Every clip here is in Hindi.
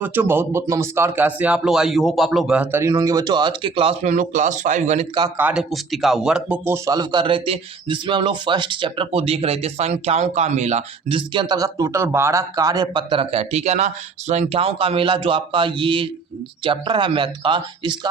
बच्चों बहुत बहुत नमस्कार। कैसे हैं आप लोग? आई होप आप लोग बेहतरीन होंगे। बच्चों आज के क्लास में हम लोग क्लास 5 गणित का कार्य पुस्तिका वर्कबुक को सॉल्व कर रहे थे, जिसमें हम लोग फर्स्ट चैप्टर को देख रहे थे, संख्याओं का मेला, जिसके अंतर्गत टोटल 12 कार्य पत्रक है। ठीक है ना। संख्याओं का मेला जो आपका ये चैप्टर है मैथ का, इसका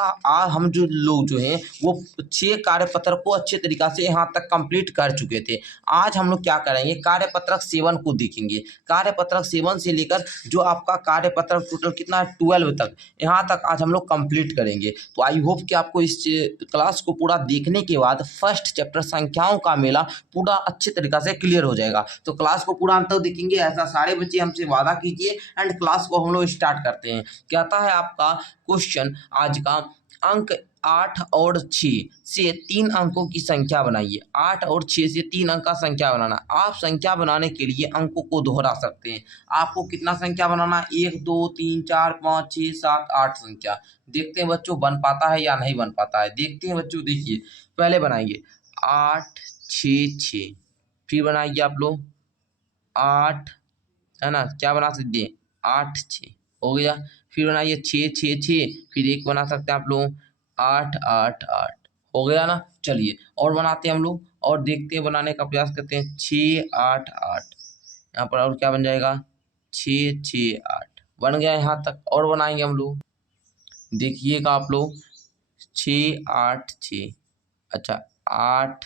हम जो लोग जो हैं वो 6 कार्य पत्रक को अच्छे तरीका से यहाँ तक कंप्लीट कर चुके थे। आज हम लोग क्या करेंगे, कार्य पत्रक 7 को देखेंगे। कार्य पत्रक 7 से लेकर जो आपका कार्य पत्रक टोटल कितना है 12 तक, यहाँ तक आज हम लोग कंप्लीट करेंगे। तो आई होप कि आपको इस क्लास को पूरा देखने के बाद फर्स्ट चैप्टर संख्याओं का मेला पूरा अच्छे तरीका से क्लियर हो जाएगा। तो क्लास को पूरा अंत तक देखेंगे, ऐसा सारे बच्चे हमसे वादा कीजिए। एंड क्लास को हम लोग स्टार्ट करते हैं। कहता है आपका क्वेश्चन आज का, अंक 8 और 6 से 3 अंकों की संख्या बनाइए। 8 और 6 से 3 अंक का संख्या बनाना। आप संख्या बनाने के लिए अंकों को दोहरा सकते हैं। आपको कितना संख्या बनाना है? 1 2 3 4 5 6 7 8 संख्या। देखते हैं बच्चों बन पाता है या नहीं बन पाता है। देखते हैं बच्चों। देखिए पहले बनाइए 8 6 6, फिर बनाइए आप लोग 8, है ना, क्या बना सकते हैं 8 6 हो गया। फिर बनाइए 6 6 6, फिर एक बना सकते हैं आप लोग 8 8 8 हो गया ना। चलिए और बनाते हैं हम लोग, और देखते हैं, बनाने का प्रयास करते हैं 6 8 8। यहाँ पर और क्या बन जाएगा 6 6 8 बन गया यहाँ तक। और बनाएंगे हम लोग, देखिएगा आप लोग 6 8 6, अच्छा 8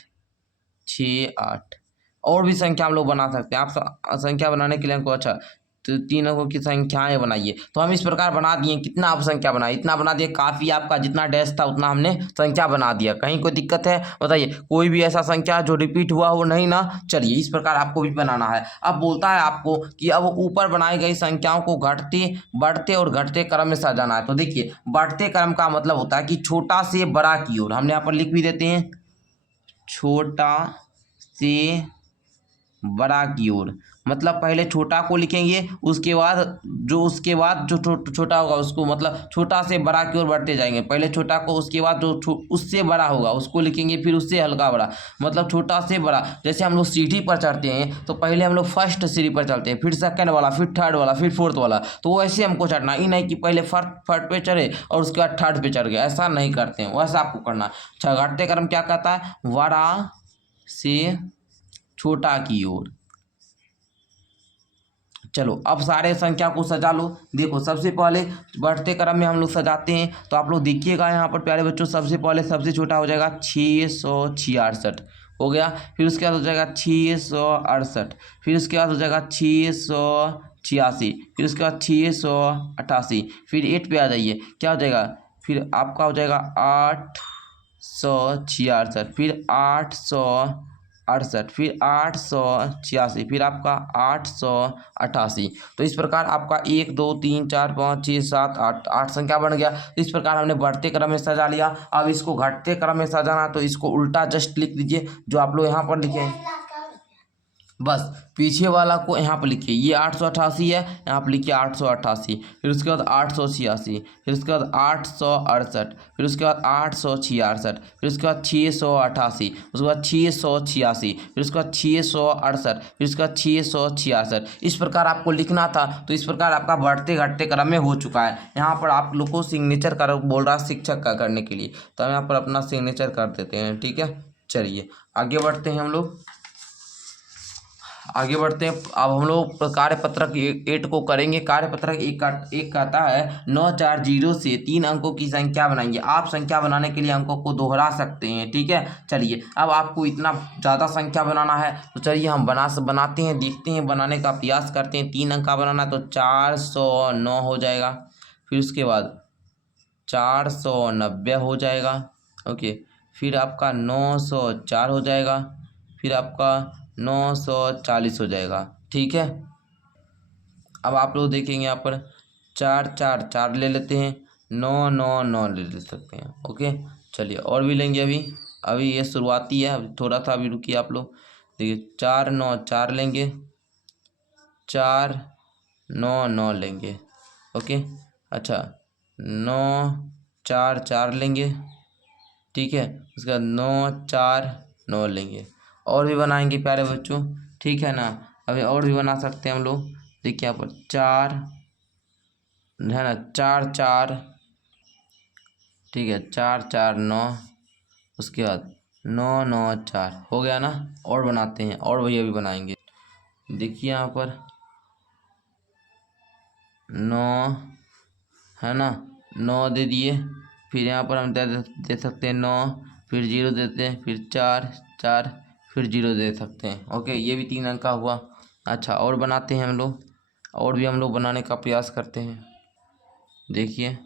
6 8। और भी संख्या हम लोग बना सकते हैं। आप संख्या बनाने के लिए हमको, अच्छा तो 3 अंकों की संख्याएं बनाइए। तो हम इस प्रकार बना दिए। कितना आप संख्या बनाए? इतना बना दिए, काफ़ी। आपका जितना डैश था उतना हमने संख्या बना दिया। कहीं कोई दिक्कत है बताइए? कोई भी ऐसा संख्या जो रिपीट हुआ हो नहीं ना। चलिए इस प्रकार आपको भी बनाना है। अब बोलता है आपको कि अब ऊपर बनाई गई संख्याओं को घटते बढ़ते और घटते क्रम में सजाना है। तो देखिए बढ़ते क्रम का मतलब होता है कि छोटा से बड़ा की ओर। हमने यहाँ पर लिख भी देते हैं, छोटा से बड़ा की ओर। मतलब पहले छोटा को लिखेंगे, उसके बाद जो छोटा होगा उसको, मतलब छोटा से बड़ा की ओर बढ़ते जाएंगे। पहले छोटा को, उसके बाद जो उससे बड़ा होगा उसको लिखेंगे, फिर उससे हल्का बड़ा, मतलब छोटा से बड़ा। जैसे हम लोग सीढ़ी पर चढ़ते हैं तो पहले हम लोग फर्स्ट सीढ़ी पर चढ़ते हैं, फिर सेकंड वाला, फिर थर्ड वाला, फिर फोर्थ वाला। तो वैसे हमको चढ़ना ही नहीं कि पहले फर्स्ट पे चढ़े और उसके बाद थर्ड पे चढ़ गए। ऐसा नहीं करते हैं, वैसा आपको करना। अच्छा घटते क्रम क्या कहता है? बड़ा से छोटा की ओर। चलो अब सारे संख्या को सजा लो। देखो सबसे पहले बढ़ते क्रम में हम लोग सजाते हैं। तो आप लोग देखिएगा यहाँ पर प्यारे बच्चों, सबसे पहले सबसे छोटा हो जाएगा 666 हो गया। फिर उसके बाद हो जाएगा 668, फिर उसके बाद हो जाएगा 686, फिर उसके बाद 688, फिर 8 पे आ जाइए, क्या हो जाएगा? फिर आपका हो जाएगा 866, फिर 868, फिर 886, फिर आपका 888। तो इस प्रकार आपका 1 2 3 4 5 6 7 8 8 संख्या बन गया। इस प्रकार हमने बढ़ते क्रम में सजा लिया। अब इसको घटते क्रम में सजाना, तो इसको उल्टा जस्ट लिख दीजिए, जो आप लोग यहाँ पर लिखे हैं। बस पीछे वाला को यहाँ पर लिखिए, ये 888 है, यहाँ पर लिखिए 888, फिर उसके बाद 886, फिर उसके बाद 868, फिर उसके बाद 866, फिर उसके बाद 688, उसके बाद 686, फिर उसके बाद 668, फिर उसके बाद 666। इस प्रकार आपको लिखना था। तो इस प्रकार आपका बढ़ते घटते क्रम में हो चुका है। यहाँ पर आप लोग को सिग्नेचर कर बोल रहा है शिक्षक का करने के लिए, तो हम यहाँ पर अपना सिग्नेचर कर देते हैं। ठीक है, चलिए आगे बढ़ते हैं हम लोग, आगे बढ़ते हैं। अब हम लोग कार्य पत्रक 8 को करेंगे। कार्य पत्रक एक कहता है 940 से 3 अंकों की संख्या बनाएंगे। आप संख्या बनाने के लिए अंकों को दोहरा सकते हैं। ठीक है, चलिए अब आपको इतना ज़्यादा संख्या बनाना है, तो चलिए हम बनाते हैं, देखते हैं, बनाने का प्रयास करते हैं। 3 अंक का बनाना तो 409 हो जाएगा, फिर उसके बाद 490 हो जाएगा। ओके, फिर आपका 904 हो जाएगा, फिर आपका 940 हो जाएगा। ठीक है, अब आप लोग देखेंगे यहाँ पर 4 4 4 ले लेते हैं, 9 9 9 ले सकते हैं। ओके, चलिए और भी लेंगे। अभी ये शुरुआती है, अभी थोड़ा सा अभी रुकिए आप लोग। देखिए 4 9 4 लेंगे, 4 9 9 लेंगे। ओके, अच्छा 9 4 4 लेंगे। ठीक है, उसके बाद 9 4 9 लेंगे। और भी बनाएंगे प्यारे बच्चों, ठीक है ना। अभी और भी बना सकते हैं हम लोग। देखिए यहाँ पर 4 है ना, 4 4, ठीक है, 4 4 9, उसके बाद 9 9 4 हो गया ना। और बनाते हैं, और वही अभी बनाएंगे। देखिए यहाँ पर 9 है ना, 9 दे दिए, फिर यहाँ पर हम दे सकते हैं 9, फिर 0 देते हैं, फिर 4 4, फिर 0 दे सकते हैं। ओके, ये भी 3 अंक का हुआ। अच्छा, और बनाते हैं हम लोग, और भी हम लोग बनाने का प्रयास करते हैं। देखिए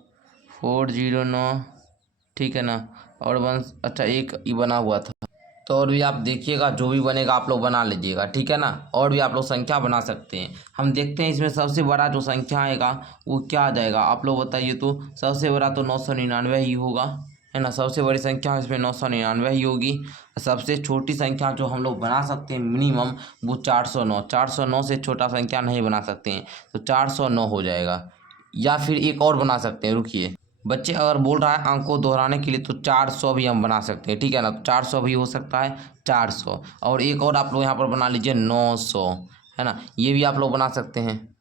4 0 9, ठीक है ना, और वन, अच्छा एक ये बना हुआ था। तो और भी आप देखिएगा, जो भी बनेगा आप लोग बना लीजिएगा, ठीक है ना। और भी आप लोग संख्या बना सकते हैं। हम देखते हैं इसमें सबसे बड़ा जो संख्या आएगा वो क्या आ जाएगा, आप लोग बताइए। तो सबसे बड़ा तो 999 ही होगा, है ना। सबसे बड़ी संख्या इसमें 999 ही होगी। सबसे छोटी संख्या जो हम लोग बना सकते हैं मिनिमम, वो 409। 409 से छोटा संख्या नहीं बना सकते हैं, तो 409 हो जाएगा। या फिर एक और बना सकते हैं, रुकिए। बच्चे अगर बोल रहा है अंक को दोहराने के लिए, तो 400 भी हम बना सकते हैं, ठीक है ना। तो 400 भी हो सकता है, 400। और एक और आप लोग यहाँ पर बना लीजिए 900, है ना, ये भी आप लोग बना सकते हैं।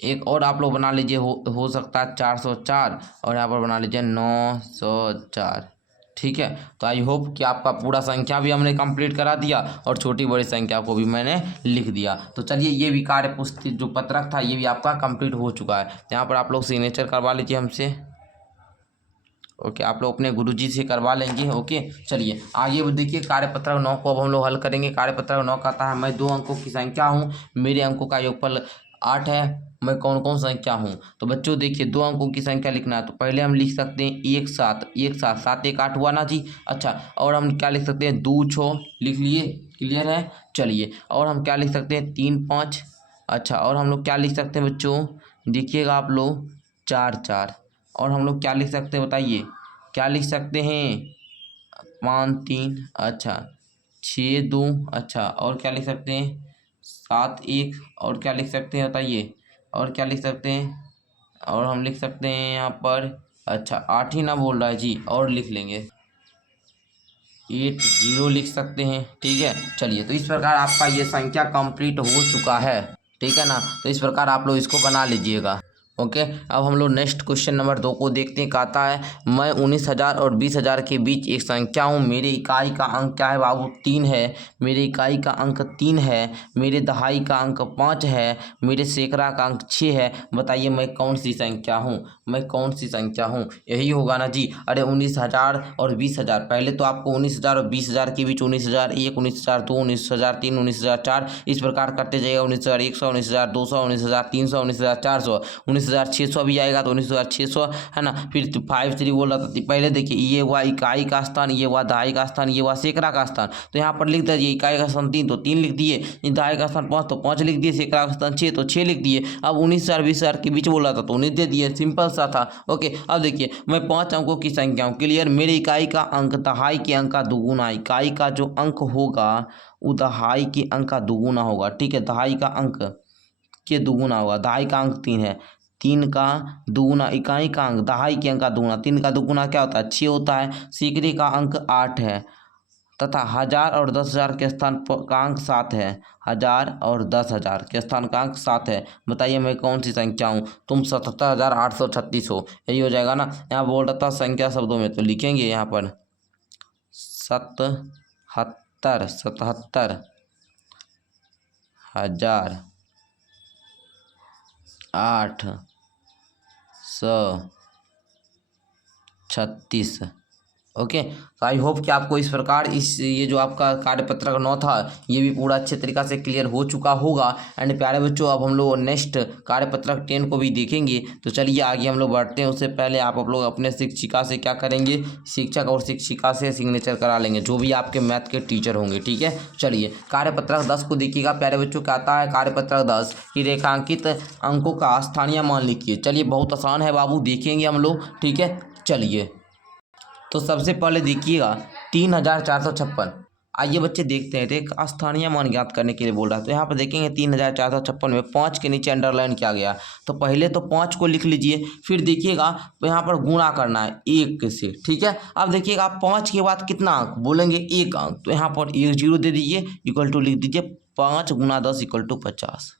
एक और आप लोग बना लीजिए, हो सकता है 404, और यहाँ पर बना लीजिए 904, ठीक है। तो आई होप कि आपका पूरा संख्या भी हमने कंप्लीट करा दिया, और छोटी बड़ी संख्या को भी मैंने लिख दिया। तो चलिए, ये भी कार्य पुस्तिक जो पत्रक था ये भी आपका कंप्लीट हो चुका है। यहाँ पर आप लोग सिग्नेचर करवा लीजिए हमसे। ओके, आप लोग अपने गुरुजी से करवा लेंगे। ओके, चलिए आगे देखिए, कार्यपत्रक 9 को अब हम लोग हल करेंगे। कार्यपत्रक 9 कहता है, मैं 2 अंकों की संख्या हूँ, मेरे अंकों का योगफल 8 है, मैं कौन कौन संख्या हूँ। तो बच्चों देखिए, 2 अंकों की संख्या लिखना है, तो पहले हम लिख सकते हैं 1 7, 1 7, 7 1 8 हुआ ना जी। अच्छा, और हम क्या लिख सकते हैं, 2 6 लिख लिए, क्लियर है। चलिए, और हम क्या लिख सकते हैं, 3 5। अच्छा, और हम लोग क्या लिख सकते हैं बच्चों, देखिएगा आप लोग, 4 4। और हम लोग क्या लिख सकते हैं बताइए, क्या लिख सकते हैं, 5 3, अच्छा 6 2, अच्छा, और क्या लिख सकते हैं, 7 1, और क्या लिख सकते हैं बताइए, और क्या लिख सकते हैं, और हम लिख सकते हैं यहाँ पर, अच्छा 8 ही ना बोल रहा है जी, और लिख लेंगे 8 0 लिख सकते हैं, ठीक है। चलिए, तो इस प्रकार आपका ये संख्या कंप्लीट हो चुका है, ठीक है ना। तो इस प्रकार आप लोग इसको बना लीजिएगा। ओके, अब हम लोग नेक्स्ट क्वेश्चन नंबर 2 को देखते हैं। कहता है, मैं 19,000 और 20,000 के बीच एक संख्या हूँ, मेरे इकाई का अंक क्या है बाबू, 3 है, मेरे इकाई का अंक 3 है, मेरे दहाई का अंक 5 है, मेरे सैकड़ा का अंक 6 है, बताइए मैं कौन सी संख्या हूँ, मैं कौन सी संख्या हूँ। यही होगा ना जी। अरे 19,000 और 20,000, पहले तो आपको 19,000 और 20,000 के बीच 19,001, 19,002, 19,003, 19,004 इस प्रकार करते जाइएगा, 19,100, 19,200, 19,300, 19,400, 19,600 भी आएगा, तो 19,600 है ना। फिर 5 3 बोल रहा था, पहले देखिए ये हुआ इकाई का स्थान, ये हुआ दहाई का स्थान, ये हुआ सैकड़ा का स्थान। तो यहाँ पर लिख दीजिए, इकाई का स्थान 3 तो 3 लिख दिए, दहाई का स्थान 5 तो 5 लिख दिए, सैकड़ा का स्थान 6 तो 6 लिख दिए। अब 19,000 20,000 के बीच बोल रहा था तो 19 दे दिए, सिंपल सा था। ओके, अब देखिए, मैं 5 अंकों की संख्या हूँ, क्लियर। मेरे इकाई का अंक दहाई के अंक का दुगुना, इकाई का जो अंक होगा वो दहाई के अंक का दुगुना होगा, ठीक है। दहाई का अंक के दुगुना होगा, दहाई का अंक 3 है, 3 का दुगुना इकाई का अंक दहाई के अंक का दुगुना, 3 का दुगुना क्या होता है, 6 होता है। सैकड़े का अंक 8 है, तथा 1000 और 10,000 के स्थान का अंक 7 है, 1000 और 10,000 के स्थान का अंक 7 है। बताइए मैं कौन सी संख्या हूँ, तुम 77,836 हो, यही हो जाएगा ना। यहाँ बोल रहा था संख्या शब्दों में, तो लिखेंगे यहाँ पर 77,836। ओके, तो आई होप कि आपको इस प्रकार ये जो आपका कार्यपत्रक 9 था ये भी पूरा अच्छे तरीक़ा से क्लियर हो चुका होगा। एंड प्यारे बच्चों, अब हम लोग नेक्स्ट कार्यपत्रक 10 को भी देखेंगे। तो चलिए आगे हम लोग बढ़ते हैं, उससे पहले आप लोग अपने शिक्षिका से क्या करेंगे, शिक्षक और शिक्षिका से सिग्नेचर करा लेंगे, जो भी आपके मैथ के टीचर होंगे, ठीक है। चलिए कार्यपत्रक 10 को देखिएगा प्यारे बच्चों, क्या आता है कार्यपत्रक 10 की रेखांकित अंकों का स्थानीय मान लिखिए। चलिए बहुत आसान है बाबू, देखेंगे हम लोग, ठीक है। चलिए, तो सबसे पहले देखिएगा 3,456। आइए बच्चे देखते हैं, तो एक स्थानीय मान ज्ञात करने के लिए बोल रहा है। तो यहाँ पर देखेंगे 3,456 में 5 के नीचे अंडरलाइन किया गया। तो पहले तो 5 को लिख लीजिए, फिर देखिएगा तो यहाँ पर गुणा करना है 1 से, ठीक है। अब देखिएगा 5 के बाद कितना अंक बोलेंगे, 1 अंक, तो यहाँ पर 1 0 दे दीजिए, इक्वल टू लिख दीजिए 5 × 10 = 50।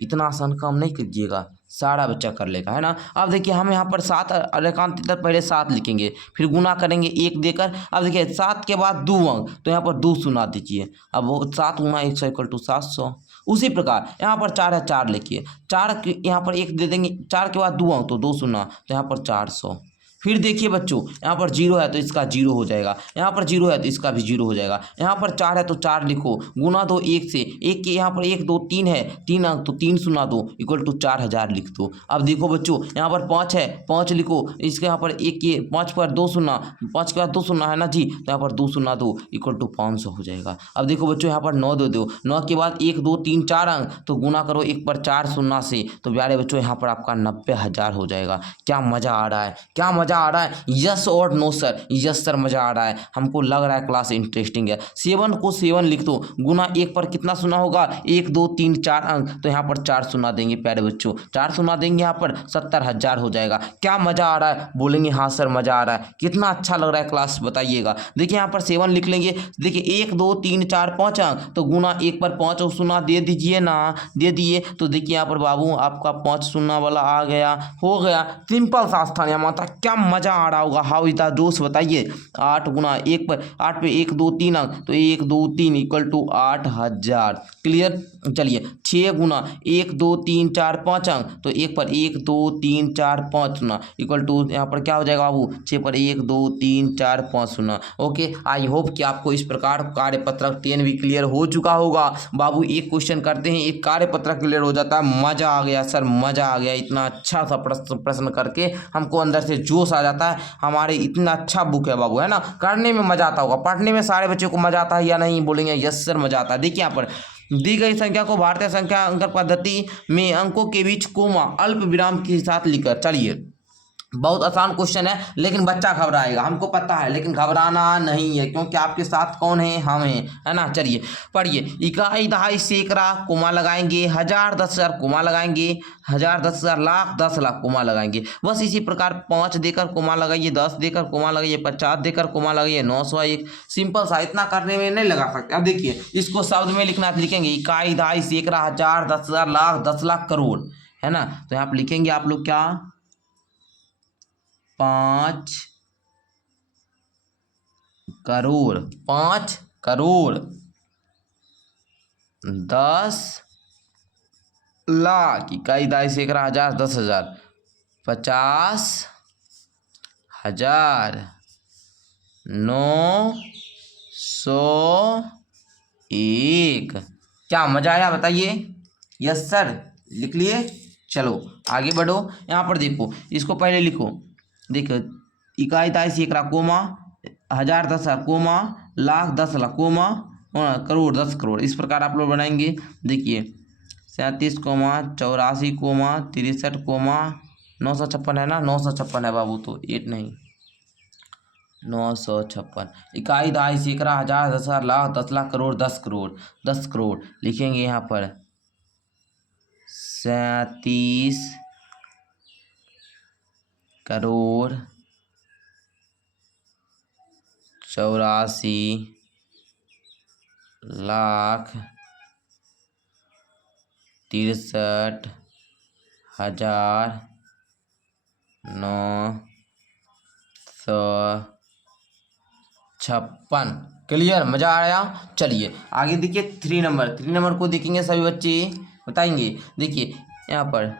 इतना आसान काम नहीं कीजिएगा, सारा बच्चा कर लेगा, है ना। अब देखिए हम यहाँ पर 7 रेखांत इधर पहले 7 लिखेंगे, फिर गुना करेंगे 1 देकर। अब देखिए 7 के बाद 2 अंक, तो यहाँ पर 2 शून्य दीजिए। अब वो 7 गुना 100 इक्वल टू 700। उसी प्रकार यहाँ पर 4 है, 4 लिखिए, 4 यहाँ पर 1 दे देंगे, 4 के बाद 2 अंक तो 2 शून्य, तो यहाँ पर 400। फिर देखिए बच्चों यहाँ पर 0 है तो इसका 0 हो जाएगा, यहाँ पर 0 है तो इसका भी 0 हो जाएगा। यहाँ पर 4 है तो 4 लिखो, गुना दो 1 से, 1 के यहाँ पर 1 2 3 है, 3 अंक तो 3 शून्य 2 इक्वल टू 4000 लिख दो। अब देखो बच्चों यहाँ पर 5 है, 5 लिखो, इसके यहाँ पर 1 के 5 पर 2 शून्य, 5 के बाद 2 शून्य है ना जी, तो यहाँ पर 2 शून्य 2 इक्वल टू 500 हो जाएगा। अब देखो बच्चों यहाँ पर 9 दे दो, 9 के बाद 1 2 3 4 अंक, तो गुना करो 1 पर 4 शून्य से, तो प्यारे बच्चों यहाँ पर आपका 90,000 हो जाएगा। क्या मज़ा आ रहा है, क्या मज़ा आ रहा है? यस और नो सर? यस सर मज़ा आ रहा है, हमको लग रहा है क्लास इंटरेस्टिंग है। 7 को 7 लिख दो, गुना 1 पर कितना शून्य होगा, 1 2 3 4 अंक, तो यहाँ पर 4 शून्य देंगे प्यारे बच्चों, 4 शून्य देंगे, यहाँ पर 70,000 हो जाएगा। क्या मज़ा आ रहा है? बोलेंगे हाँ सर मज़ा आ रहा है। कितना अच्छा लग रहा है क्लास, बताइएगा। देखिए यहाँ पर 7 लिख लेंगे, देखिए 1 2 3 4 5 अंक, तो गुना 1 पर 5 और शून्य दे दीजिए ना, दे दिए, तो देखिए यहाँ पर बाबू आपका 5 शून्य वाला आ गया, हो गया। सिंपल सा स्थानीय मात्रा, क्या मज़ा आ रहा होगा। हाउ इज द जोश, बताइए। 8 गुना 1 पर 8 पे 1 2 3 अंक, तो 1 2 3 इक्वल टू 8000। क्लियर। चलिए 6 गुना 1 2 3 4 5 अंक, तो 1 पर 1 2 3 4 5 शून्य इक्वल टू यहाँ पर क्या हो जाएगा बाबू, 6 पर 1 2 3 4 5 शून्य। ओके, आई होप कि आपको इस प्रकार कार्यपत्रक 10 भी क्लियर हो चुका होगा। बाबू एक क्वेश्चन करते हैं, एक कार्यपत्रक क्लियर हो जाता है। मज़ा आ गया सर, मज़ा आ गया, इतना अच्छा सा प्रश्न करके हमको अंदर से जोश आ जाता है। हमारे इतना अच्छा बुक है बाबू, है ना। करने में मज़ा आता होगा, पढ़ने में सारे बच्चों को मज़ा आता है या नहीं, बोलेंगे यस सर मज़ा आता है। देखिए यहाँ पर दी गई संख्या को भारतीय संख्या अंक पद्धति में अंकों के बीच कोमा अल्प विराम के साथ लिखकर। चलिए बहुत आसान क्वेश्चन है, लेकिन बच्चा घबराएगा, हमको पता है, लेकिन घबराना नहीं है, क्योंकि आपके साथ कौन है, हम हैं, है ना। चलिए पढ़िए, इकाई दहाई सैकड़ा कोमा लगाएंगे, 1000 10,000 कोमा लगाएंगे, 1000 10,000 लाख 10 लाख कोमा लगाएंगे। बस इसी प्रकार 5 देकर कोमा लगाइए, 10 देकर कोमा लगाइए, 50 देकर कोमा लगाइए, 901। सिंपल सा, इतना करने में नहीं लगा सकते। अब देखिए इसको शब्द में लिखना, लिखेंगे इकाई दहाई सैकड़ा 1000 10,000 लाख 10 लाख करोड़, है ना। तो यहाँ पर लिखेंगे आप लोग क्या, 5 करोड़, 5 करोड़ 10 लाख, इकाई दहाई सैकड़ा 1000 10,000, 50,000, 901। क्या मजा आया, बताइए। यस सर, लिख लिए। चलो आगे बढ़ो, यहाँ पर देखो, इसको पहले लिखो, देखो इकाई दहाई सैकड़ा comma 1000 10,000 comma lakh 10 lakh comma crore 10 crore, इस प्रकार आप लोग बनाएंगे। देखिए 37 कोमा 84 कोमा 63 कोमा 956 है ना, 956 है बाबू, तो 8 नहीं 956। इकाई दहाई सैकड़ा 1000 10,000 लाख 10 लाख करोड़ 10 करोड़ 10 करोड़ लिखेंगे यहाँ पर 37 करोड़ 84 लाख 63,956। क्लियर, मज़ा आया। चलिए आगे देखिए 3 नंबर, 3 नंबर को देखेंगे सभी बच्चे, बताएंगे। देखिए यहाँ पर,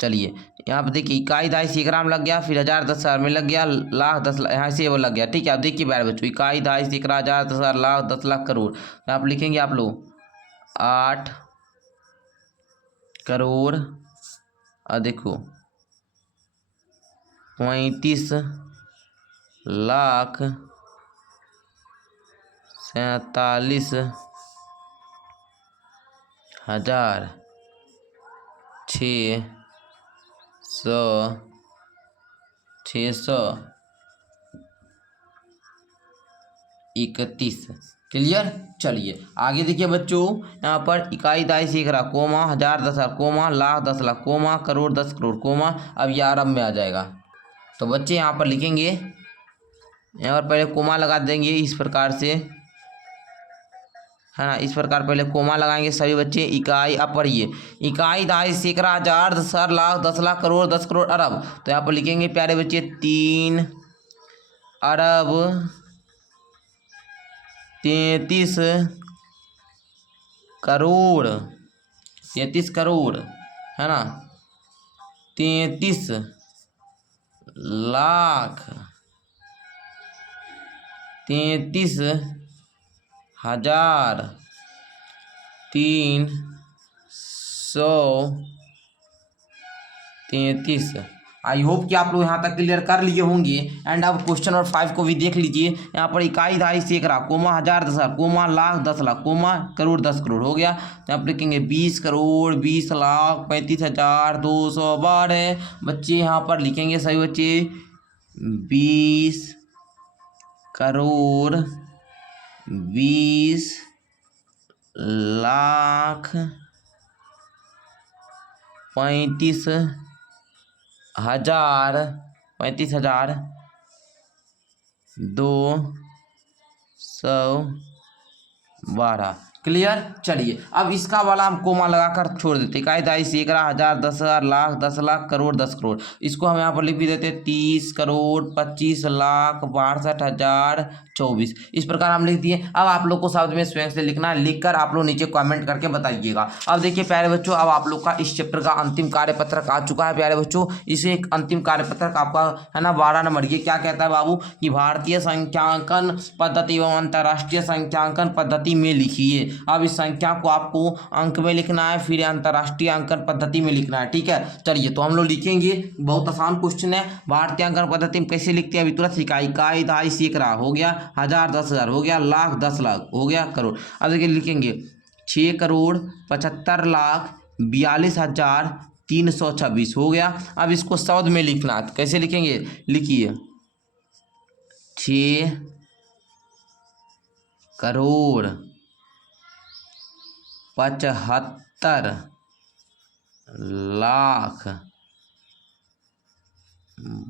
चलिए यहाँ पर देखिए इकाई दहाई सैकड़ा में लग गया, फिर 1000 10,000 में लग गया, लाख 10 लाख यहाँ से वो लग गया, ठीक है। अब देखिए बारे बच्चों, इकाई दहाई सैकड़ा 1000 10,000 लाख 10 लाख करोड़, तो आप लिखेंगे आप लोग 8 करोड़, और देखो 35 लाख 47,631। क्लियर। चलिए आगे देखिए बच्चों, यहाँ पर इकाई दहाई सैकड़ा comma 1000 10,000 comma lakh 10 lakh comma crore 10 crore comma, अब ये आरंभ में आ जाएगा। तो बच्चे यहाँ पर लिखेंगे, यहाँ पर पहले कोमा लगा देंगे इस प्रकार से, है ना। इस प्रकार पहले कोमा लगाएंगे सभी बच्चे। इकाई, अब पढ़िए, इकाई, दहाई, सैकड़ा, हजार, दस, लाख, 10 लाख, करोड़, 10 करोड़, अरब। तो यहाँ पर लिखेंगे प्यारे बच्चे 3 अरब 33 करोड़, 33 करोड़, है ना, 33 लाख, 33 हजार 333। आई होप कि आप लोग यहाँ तक क्लियर कर लिए होंगे। एंड अब क्वेश्चन नंबर 5 को भी देख लीजिए। यहाँ पर इकाई, दहाई, सैकड़ा, कोमा, हजार, 10 हजार, कोमा, लाख, 10 लाख, कोमा, करोड़, 10 करोड़ हो गया। तो यहाँ पर लिखेंगे 20 करोड़, 20 लाख, 35,212। बच्चे यहाँ पर लिखेंगे सभी बच्चे 20 करोड़, 20 लाख, 35,000, 35,212। क्लियर। चलिए अब इसका वाला हम कोमा लगाकर छोड़ देते। इकाई, दहाई, सैकड़ा, हजार, 10 हजार, लाख, 10 लाख, करोड़, 10 करोड़। इसको हम यहाँ पर लिख भी देते 30 करोड़, 25 लाख, 62,024। इस प्रकार हम लिख दिए। अब आप लोग को शब्द में स्वयं से लिखना है, लिखकर आप लोग नीचे कमेंट करके बताइएगा। अब देखिए प्यारे बच्चों, अब आप लोग का इस चैप्टर का अंतिम कार्यपत्रक आ चुका है प्यारे बच्चों। इसे एक अंतिम कार्यपत्रक आपका है ना 12 नंबर। ये क्या कहता है बाबू कि भारतीय संख्यांकन पद्धति एवं अंतर्राष्ट्रीय संख्यांकन पद्धति में लिखिए। अब इस संख्या को आपको अंक में लिखना है, फिर अंतर्राष्ट्रीय अंकन पद्धति में लिखना है। ठीक है, चलिए तो हम लोग लिखेंगे। बहुत आसान क्वेश्चन है। भारतीय अंकन पद्धति में कैसे लिखते हैं अभी तुरंत इकाई, दहाई, सैकड़ा हो गया, हजार, 10 हजार हो गया, लाख, 10 लाख हो गया, करोड़। अब देखिए लिखेंगे 6 करोड़ 75 लाख 42,326 हो गया। अब इसको शब्द में लिखना है, कैसे लिखेंगे, लिखिए 6 करोड़ 75 लाख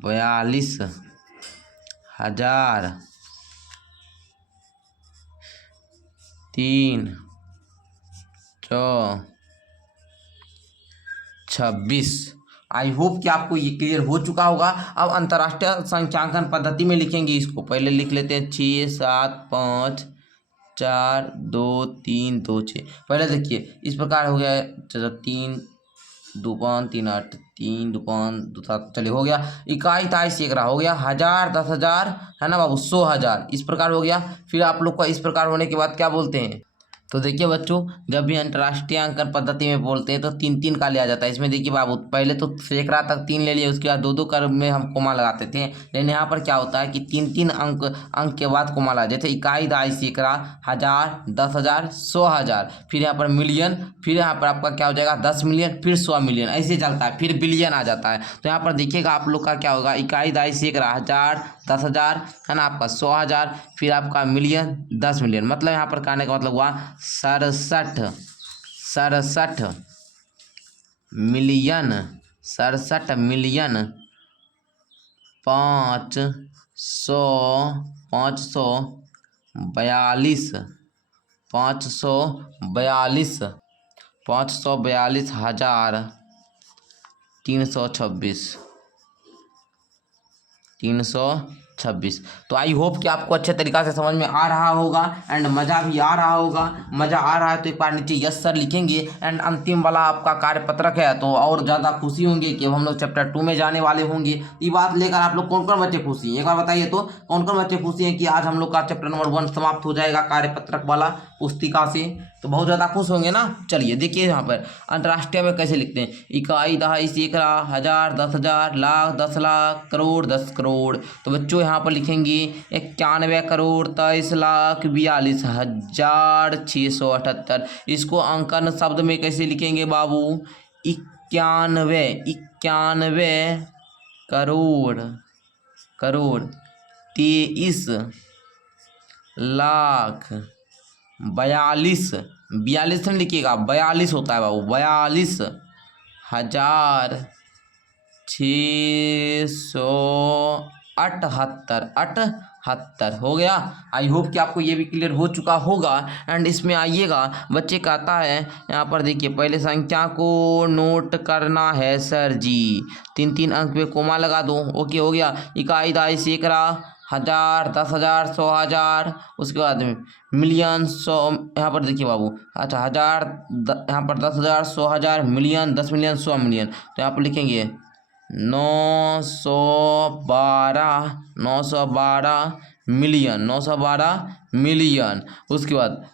42,326। आई होप कि आपको ये क्लियर हो चुका होगा। अब अंतर्राष्ट्रीय संख्यांकन पद्धति में लिखेंगे इसको। पहले लिख लेते हैं 6 7 5 4 2 3 2 6। पहले देखिए इस प्रकार हो गया 3 2 5 3 8 3 2 5 2 7। चलिए हो गया। इकाई, दहाई, सैकड़ा हो गया, हजार, 10 हजार, है ना बाबू, 100,000। इस प्रकार हो गया। फिर आप लोग का इस प्रकार होने के बाद क्या बोलते हैं, तो देखिए बच्चों, जब भी अंतर्राष्ट्रीय अंकन पद्धति में बोलते हैं तो 3 3 का लिया जाता है। इसमें देखिए बाबू, पहले तो सैकड़ा तक 3 ले लिए, उसके बाद 2 2 कर में हम कोमा लगाते थे। लेकिन यहाँ पर क्या होता है कि 3 3 अंक के बाद कोमा लगा, जैसे इकाई, दहाई, सैकड़ा, हजार, 10 हजार, 100,000, फिर यहाँ पर मिलियन, फिर यहाँ पर आपका क्या हो जाएगा 10 मिलियन, फिर 100 मिलियन, ऐसे चलता है, फिर बिलियन आ जाता है। तो यहाँ पर देखिएगा आप लोग का क्या होगा, इकाई, दहाई, सैकड़ा, हजार, 10 हजार, है ना आपका 100,000, फिर आपका मिलियन, 10 मिलियन। मतलब यहाँ पर कहने का मतलब हुआ 67 मिलियन, 67 मिलियन 542,326। तो आई होप कि आपको अच्छे तरीक़ा से समझ में आ रहा होगा एंड मज़ा भी आ रहा होगा। मज़ा आ रहा है तो एक बार नीचे यस सर लिखेंगे। एंड अंतिम वाला आपका कार्यपत्रक है तो और ज़्यादा खुशी होंगे कि हम लोग चैप्टर 2 में जाने वाले होंगे। ये बात लेकर आप लोग कौन कौन बच्चे खुशी हैं, एक बार बताइए तो कौन कौन बच्चे खुशी हैं कि आज हम लोग का चैप्टर नंबर 1 समाप्त हो जाएगा कार्यपत्रक वाला पुस्तिका से। तो बहुत ज़्यादा खुश होंगे ना। चलिए देखिए यहाँ पर अंतर्राष्ट्रीय में कैसे लिखते हैं, इकाई, दहाई, सैकड़ा, हजार, 10 हजार, लाख, 10 लाख, करोड़, 10 करोड़। तो बच्चों यहाँ पर लिखेंगे 91 करोड़ 23 लाख 42,678। इसको अंकन शब्द में कैसे लिखेंगे बाबू, 91 करोड़ 23 लाख 42 नहीं लिखिएगा, 42 होता है बाबू, 42,678 हत्तर हो गया। आई होप कि आपको ये भी क्लियर हो चुका होगा। एंड इसमें आइएगा, बच्चे कहता है यहाँ पर देखिए, पहले संख्या को नोट करना है सर जी, 3 3 अंक पे कोमा लगा दो। ओके हो गया। इकाई दहाई सैकड़ा, हजार, 10,000, 100,000, उसके बाद मिलियन, 100, यहाँ पर देखिए बाबू, अच्छा हजार, यहाँ पर 10,000, 100,000, मिलियन, 10 मिलियन, 100 मिलियन। तो यहाँ पर लिखेंगे 912, 912 मिलियन, 912 मिलियन। उसके बाद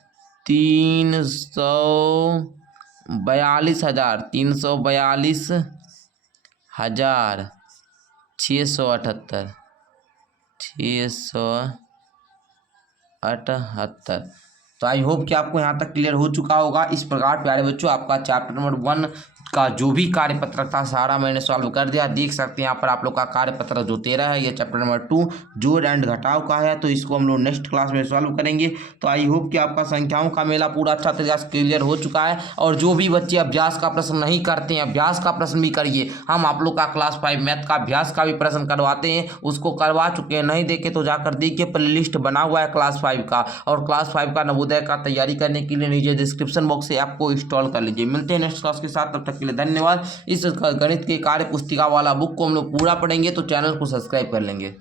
342,000, 342,000, 678, 678। तो आई होप कि आपको यहाँ तक क्लियर हो चुका होगा। इस प्रकार प्यारे बच्चों आपका चैप्टर नंबर 1 का जो भी कार्यपत्रक था सारा मैंने सॉल्व कर दिया। देख सकते हैं यहाँ पर आप लोग का कार्यपत्रक जो 13 है, ये चैप्टर नंबर 2 जोड़ एंड घटाव का है। तो इसको हम लोग नेक्स्ट क्लास में सॉल्व करेंगे। तो आई होप कि आपका संख्याओं का मेला पूरा अच्छा तरीके से क्लियर हो चुका है। और जो भी बच्चे अभ्यास का प्रश्न नहीं करते हैं, अभ्यास का प्रश्न भी करिए। हम आप लोग का क्लास 5 मैथ का अभ्यास का भी प्रश्न करवाते हैं, उसको करवा चुके हैं। नहीं देखे तो जाकर देखिए, प्ले लिस्ट बना हुआ है क्लास 5 का। और क्लास 5 का नवोदय का तैयारी करने के लिए नीचे डिस्क्रिप्शन बॉक्स से आपको इंस्टॉल कर लीजिए। मिलते हैं नेक्स्ट क्लास के साथ, तब तक के लिए धन्यवाद। इस गणित के कार्य पुस्तिका वाला बुक को हम लोग पूरा पढ़ेंगे तो चैनल को सब्सक्राइब कर लेंगे।